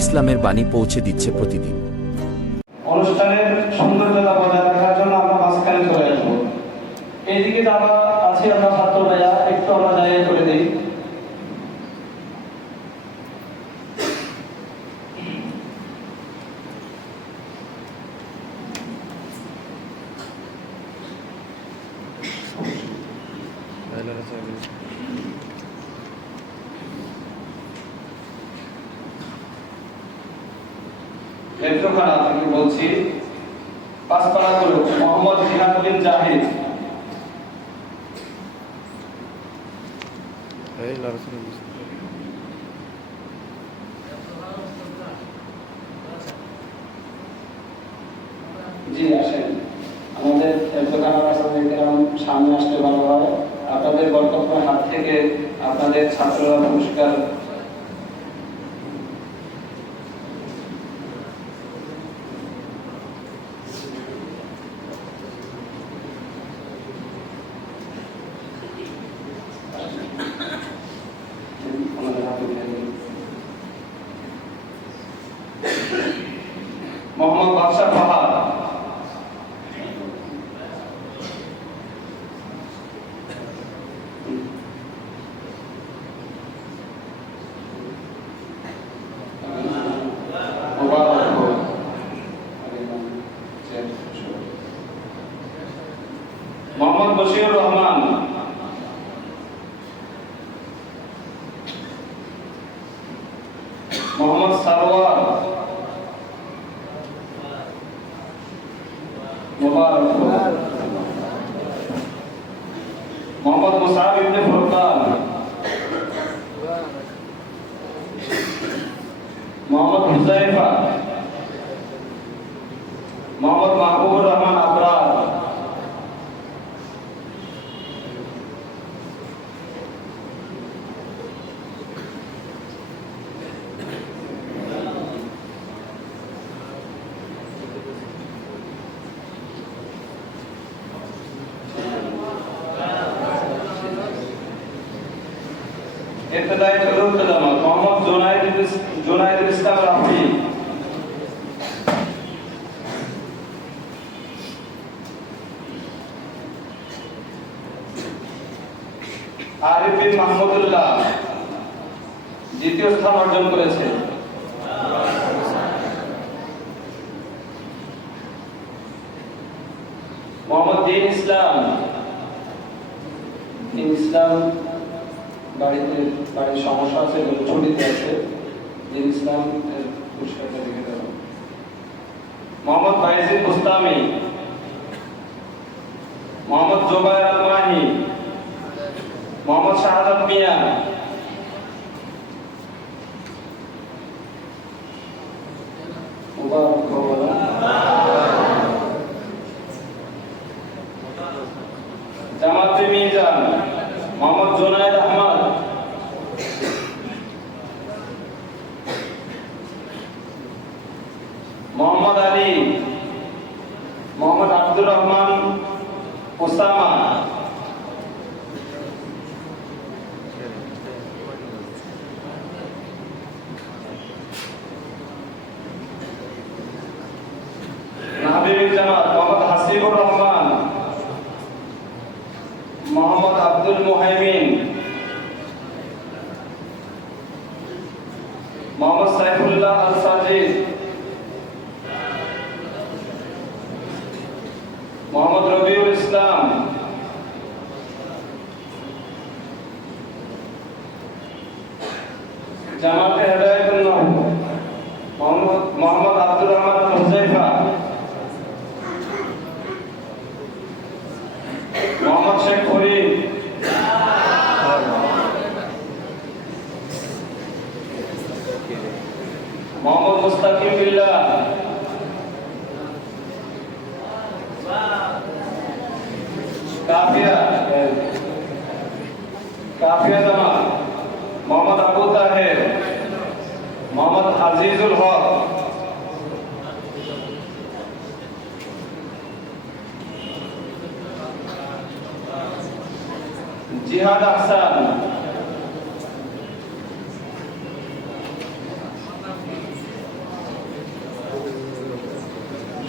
ইসলামের বাণী পৌঁছে দিচ্ছে প্রতিদিন। অনুষ্ঠানের সৌন্দর্যতা বজায় রাখার জন্য আমরা মাঝখানে চলে আসব। এইদিকে যারা আছি, আমরা ছাত্র ভাইয়া, একটু আমরা জায়গা করে দিই। নেত্রখানা থেকে বলছি পাঁচপাড়া গুরু মোহাম্মদ জিহাদুদ্দিন জাহিদ। জি আসেন। আমাদের সামনে আসতে ভালো হয়? আপনাদের বর্তমান হাত থেকে আপনাদের ছাত্ররা পুরস্কার আমাদের হাতে দিয়ে দিন। মোহাম্মদ বাদশাহ ফাহাদ মোবারক হোক। মোহাম্মদ বশির রহমান মোহাম্মদ সারোয়ার মোবারক হোক। মোহাম্মদ মুসাব ابتدائی حلول خدمات محمد جنید جنید الاسلام رفیع আরিফ বিন মাহমুদুল্লাহ দ্বিতীয় স্থান অর্জন করেছে মোহাম্মদ দিন ইসলাম দিন ইসলাম বাড়িতে বাড়ির সমস্যা আছে, এবং ছুটিতে আছে ইসলাম পুরস্কারটা রেখে মোহাম্মদ মোহাম্মদ আল মাহি মোহাম্মদ শাহাদাত মিয়া মুবারক মিজান মোহাম্মদ জোনায়েদ 三万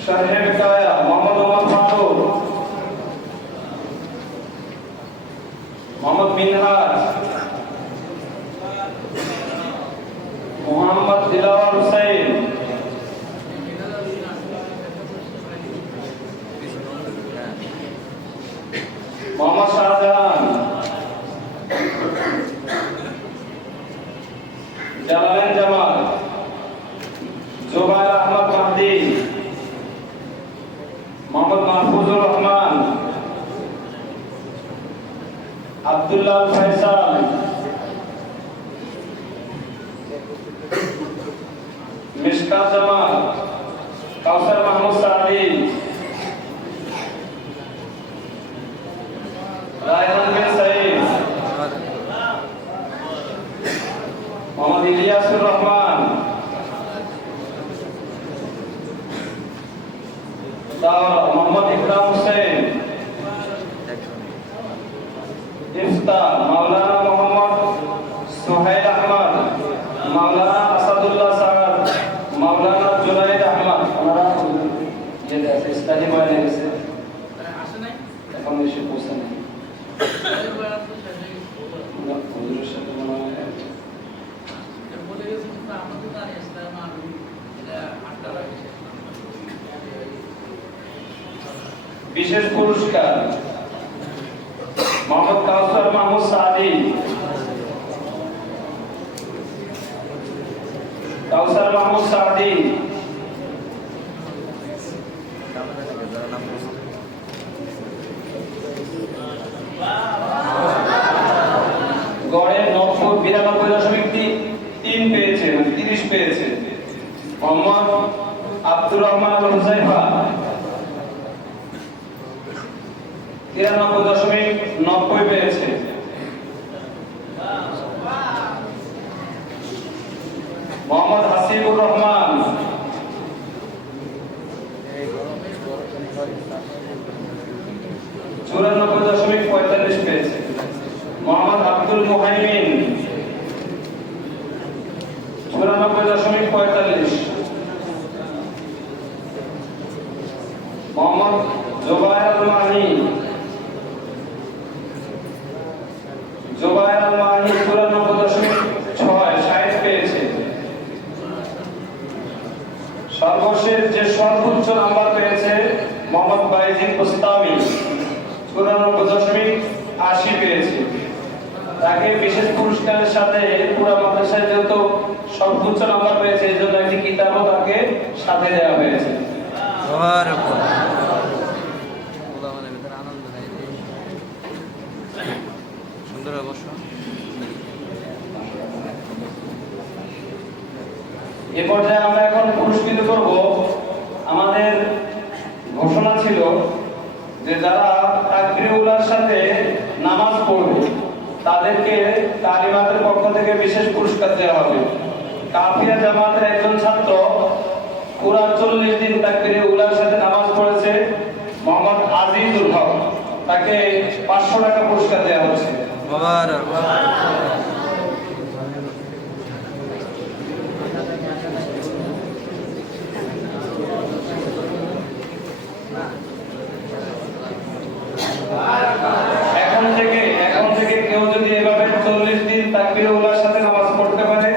শাহেদ কায়া মোহাম্মদ ওমর ফারুক। মোহাম্মদ জামাল জোবাইর আহমদ মাহদি মোহাম্মদ মাহফুজুর রহমান আব্দুল্লাহ ফয়সাল মিশকা জামাল কাউসার মাহমুদ সাদি রায়হান রহমান মোহাম্মদ ইকরাম হোসেন ইফতার মাওলানা মোহাম্মদ সোহেল আহমদ মাওলানা আসাদুল্লাহ সাদ মাওলানা জুনাইদ আহমদ ওনারা ইয়ে আছে স্টাডি বয়ানে গেছে এখন এসে পৌঁছে নেই না, হুজুরের সাথে মনে হয় বিশেষ পুরস্কার, মোহাম্মদ কাউসার মাহমুদ সাদি। কাউসার মাহমুদ সাদি। গড়ে নব্বই, বিরানব্বই দশমিক তিন- পেয়েছে মানে তিরিশ পেয়েছে। মোহাম্মদ আব্দুর রহমান হুসাইফা তিরানব্বই দশমিক নব্বই পেয়েছে। মোহাম্মদ হাসিবুর রহমান। চুরানব্বই দশমিক পঁয়তাল্লিশ পেয়েছে। মোহাম্মদ আব্দুল মুহাইমিন। চুরানব্বই দশমিক পঁয়তাল্লিশ। মোহাম্মদ জোবায়ের আল মাহি জোবায়ের আল মাহি চুরানব্বই দশমিক ছয় ষাট পেয়েছে সর্বশেষ যে সর্বোচ্চ নাম্বার পেয়েছে মোহাম্মদ প্রস্তাবে চুরানব্বই দশমিক আশি পেয়েছে। তাকে বিশেষ পুরস্কারের সাথে পুরা মাদ্রাসায় যেহেতু সর্বোচ্চ নাম্বার পেয়েছে এই জন্য একটি কিতাবও তাকে সাথে দেওয়া হয়েছে ওর ওলা মানে ভিতরে আনন্দ নাই রে। সুন্দর অবশ্য এ পর্যায়ে আমরা এখন পুরস্কৃত করব আমাদের ঘোষণা ছিল যে যারা তাকবিরুল্লাহর সাথে নামাজ পড়বে তাদেরকে তালিমাতের পক্ষ থেকে বিশেষ পুরস্কার দেওয়া হবে। কাফিয়া জামাতের একজন ছাত্র পুরা চল্লিশ দিন তাকে উলার সাথে নামাজ পড়েছে, মোহাম্মদ আজিজুল হক। তাকে পাঁচশো টাকা পুরস্কার দেওয়া হচ্ছে বাবার এখন থেকে এখন থেকে কেউ যদি এভাবে চল্লিশ দিন তাকবির উল্লার সাথে নামাজ পড়তে পারে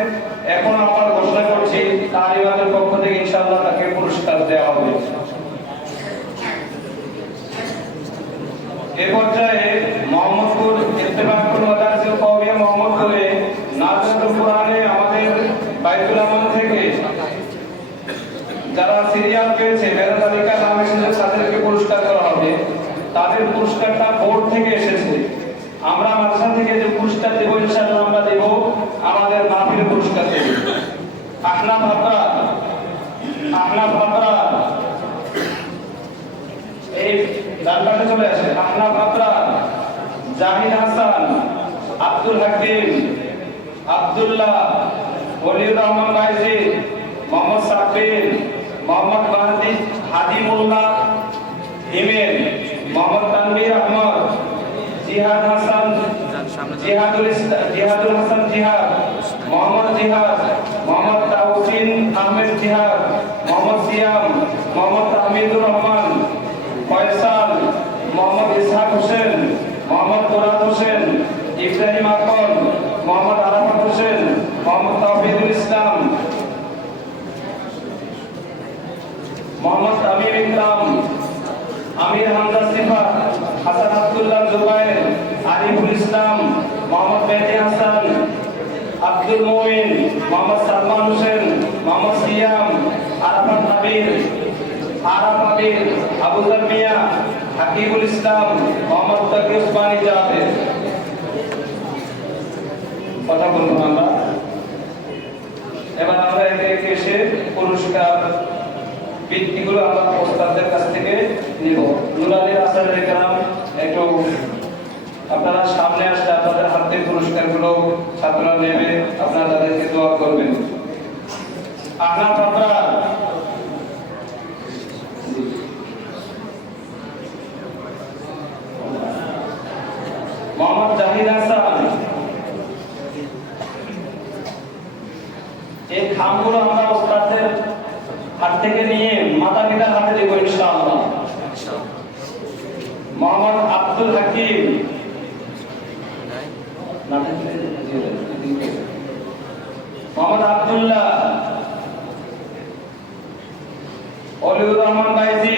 এখন আমরা ঘোষণা করছি তালিবাদের পক্ষ থেকে ইনশাআল্লাহ তাকে পুরস্কার দেওয়া হবে। এ পর্যায়ে মোহাম্মদপুর ইত্তেফাকুল কওমিয়া মোহাম্মদপুরে কোরআনে আমাদের বাইতুল আমান থেকে যারা সিরিয়াল পেয়েছে মেধা তালিকা তাদেরকে পুরস্কার করা হবে। তাদের পুরস্কারটা বোর্ড থেকে এসেছে আমরা মাদ্রাসা থেকে যে পুরস্কার দেবো ইনশাআল্লাহ আমরা দেব আমাদের মাহফিল পুরস্কার দেব আহনা ভাবরা আহনা ভাবরা এই ডান চলে আসে আহনা ভাবরা জাহিদ হাসান, আব্দুল হাকিম, আব্দুল্লাহ ওলিউর রহমান বাইজিদ মোহাম্মদ সাকিব মোহাম্মদ মাহদি হাদিমুল্লাহ হিমেল, মোহাম্মদ তানভীর আহমদ, জিহাদ হাসান, জিহাদুল জিহাদুল হাসান জিহাদ, মোহাম্মদ জিহাদ, মোহাম্মদ তাওফিন আহমেদ জিহাদ। মোহাম্মদ সিয়াম, মোহাম্মদ তাহমিদ ফয়সাল, মোহাম্মদ ইসহাক হোসেন, মোহাম্মদ তোরাত হোসেন, ইব্রাহিম আকন মোহাম্মদ আরাফাত হোসেন, মোহাম্মদ তাওহিদুল ইসলাম, মোহাম্মদ আমির ইকরাম, আমির হামজা সিফা, হাসান আব্দুল্লাহ জুবাইর, আরিফুল ইসলাম, মোহাম্মদ মেহদি হাসান, আব্দুল মোমিন, মোহাম্মদ সালমান হোসেন, মোহাম্মদ সিয়াম আরাফাত আবির আরাফ আবির আবুজার মিয়া হাকিবুল ইসলাম, মোহাম্মদ তকি উসমানী জাহাদের। কথা বলব আমরা। এবার আমরা একে এসে পুরস্কার বৃত্তিগুলো আমরা ওস্তাদদের কাছ থেকে নিব। নুরানি আসারের গ্রাম, একটু আপনারা সামনে আসলে আপনাদের হাতে পুরস্কারগুলো ছাত্ররা নেবে, আপনারা তাদেরকে দোয়া করবেন। আপনার আপনারা মোহাম্মদ জাহিদ হাসান এই খামগুলো আমরা ওস্তাদের হাত থেকে নিয়ে মাতা পিতার হাতে দেবো ইনশাআল্লাহ মোহাম্মদ আব্দুল হাকিম মোহাম্মদ আব্দুল্লাহ অলিউর রহমান বাইজি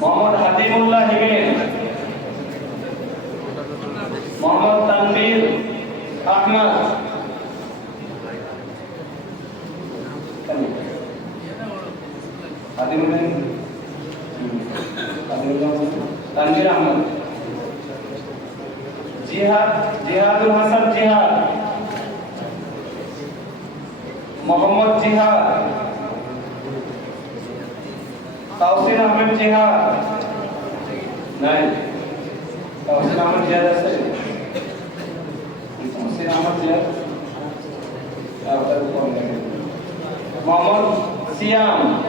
মোহাম্মদ হাদিমুল্লাহ হিমেল মোহাম্মদ তানভীর আহমদ হাদিমুল্লাহ হাদিমুল্লাহ তানভীর আহমদ জিহাদ জিহাদুল হাসান জিহাদ মোহাম্মদ জিহাদ। তাওসিন আহমেদ জিহাদ। নাই, তাওসিন আহমেদ জিহাদ আছে? তাওসিন আহমেদ জিহাদ? মোহাম্মদ সিয়াম।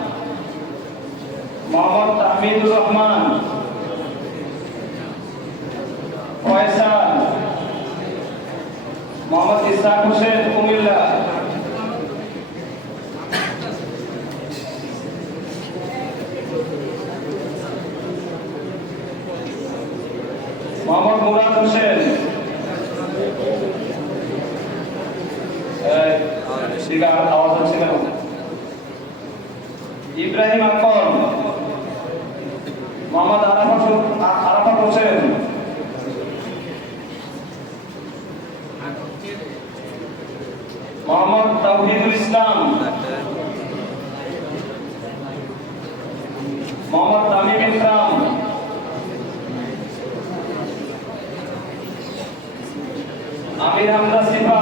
মোহাম্মদ তাহমিদুর রহমান। ফয়সাল। মোহাম্মদ ইসহাক হোসেন কুমিল্লা মোহাম্মদ মুরাদ হোসেন এই, ঠিক আছে, আওয়াজ হচ্ছে না ইব্রাহিম আকন মোহাম্মদ আরাফাত হো- আ- আরাফাত হোসেন মোহাম্মদ তাওহিদুল ইসলাম। মোহাম্মদ তামিম ইসলাম আমির হামদা সিফা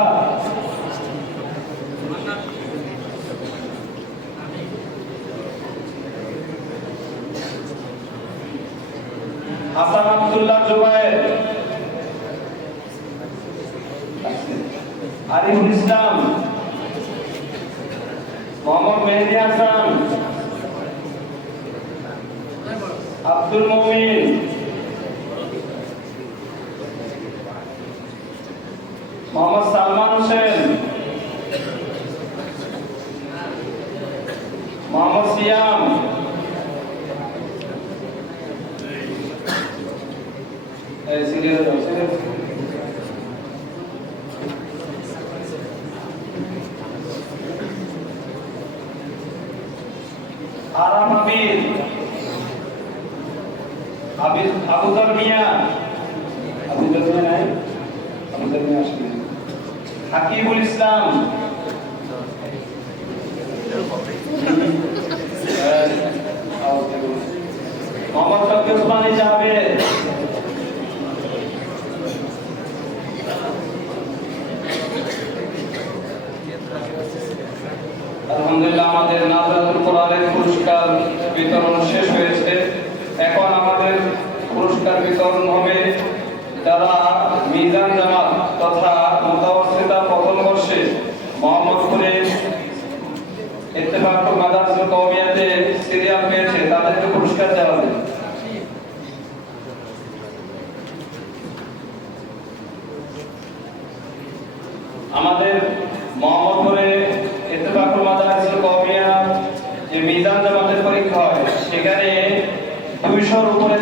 হাসান আব্দুল্লাহ জুবাইর আরিফুল ইসলাম মোহাম্মদ মেহেদি হাসান আব্দুল মমিন মোহাম্মদ সালমান হোসেন মোহাম্মদ সিয়াম এই সিরিয়াল দাও সিরিয়াল আরাম আবির আবির আবুদর মিয়া। আবুদর মিয়া নাই? আবুদর মিয়া আসলে হাকিবুল ইসলাম। আলহামদুলিল্লাহ আমাদের নাজরাতুল কোরআনের পুরস্কার বিতরণ শেষ হয়েছে। এখন আমাদের পুরস্কার বিতরণ হবে যারা মিজান জামাত তথা প্রথম বর্ষে মোহাম্মদপুরে ইত্তেফাক মাদারসা কওমিয়াতে সিরিয়াল পেয়েছে, তাদেরকে পুরস্কার দেওয়া আমাদের মোহাম্মদপুরে কওমিয়া যে মিজান দুইশোর উপরে